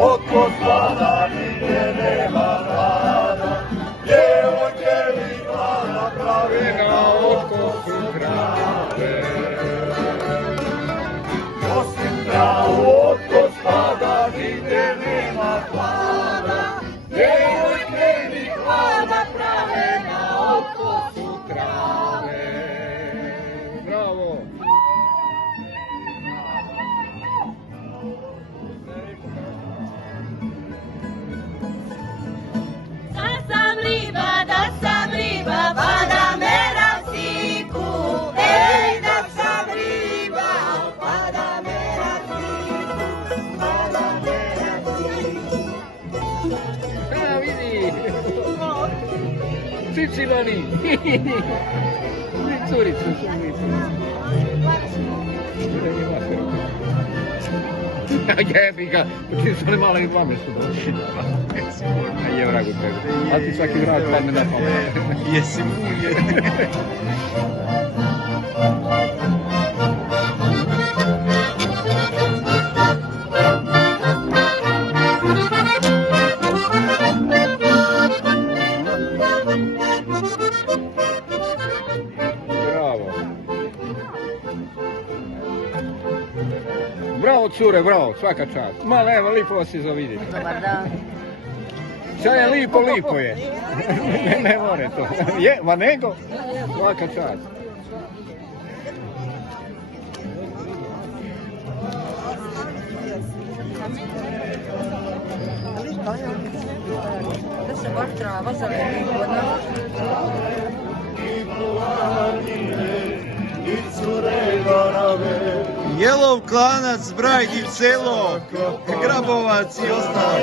Od gospoda nigdje nema rada, djevojke li glada pravi na oko su krave. Osim pravu od gospoda nigdje nema rada, djevojke li glada prave na oko su krave. Bravo! Ciciloni! Curicu, jebi ga, ti su li male i blame su došli. A je vragu tebe. A ti svaki vrag padne na pamet. Jesi mulje. Bravo cure, bravo, svaka čast. Ma evo, lipo vas je za vidjeti. Dobar dan. Šta je lipo, lipo je. Ne more to. Je, ma nego, svaka čast. Da se baš trava za lijepo. Jelov klanac, Brajdiv selo, Grabovac i ostalo.